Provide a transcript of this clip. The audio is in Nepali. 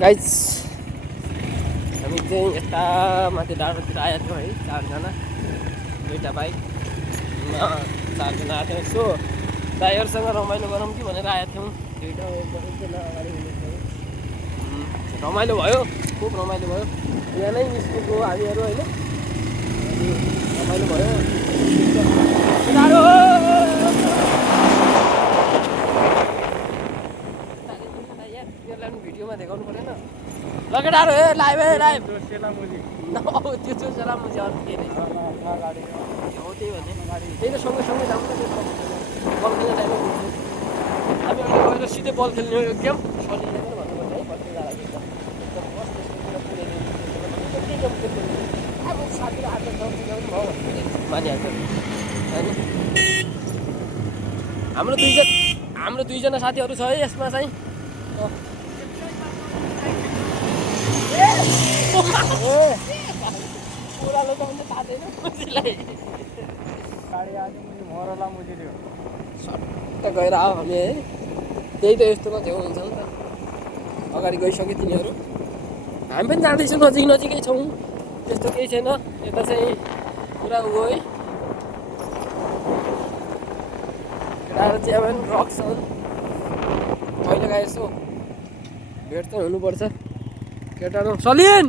गाइस हामी चाहिँ यता माथि डाँडातिर आएका थियौँ है, 4जना, 2टा बाइक 4जना आएको थियौँ। यसो ड्राइभरसँग रमाइलो गरौँ कि भनेर आएका थियौँ। 2टा एकजना अगाडि हुनुहुन्थ्यो। रमाइलो भयो, खुब रमाइलो भयो। यहाँ नै निस्केको हामीहरू होइन, रमाइलो भयो। भिडियोमा देखाउनु परेन लगेटारो हे लाइभ हे लाइभ त्यो चाहिँ सेलामुजी अर्थ के नै हो, त्यही भने त्यही त सँगै जाऊँ न। बल खेल्न टाइममा घुम्छु हामी। अहिले गएर सिधै बल खेल्ने गेम सलिँदैन भन्नुपर्छ है। बल खेल्दा एकदम मस्त अब साथीले हात मानिहाल्छ होइन। हाम्रो दुईजना साथीहरू छ है यसमा चाहिँ। पुरालो त पनि थाहा मुजीलाई गाडी आयो मुजी मरला मुजीले सट्ट गएर आऊ हामी है। त्यही त यस्तोमा झेउ हुन्छ नि त। अगाडि गइसक्यो तिनीहरू, हामी पनि जाँदैछौँ, नजिकै छौँ, त्यस्तो केही छैन। यता चाहिँ पुरा उ है, केटाहरू चाहिँ अब रक छन्। कहिले गए यसो भेट चाहिँ हुनुपर्छ केटाहरू। सलिन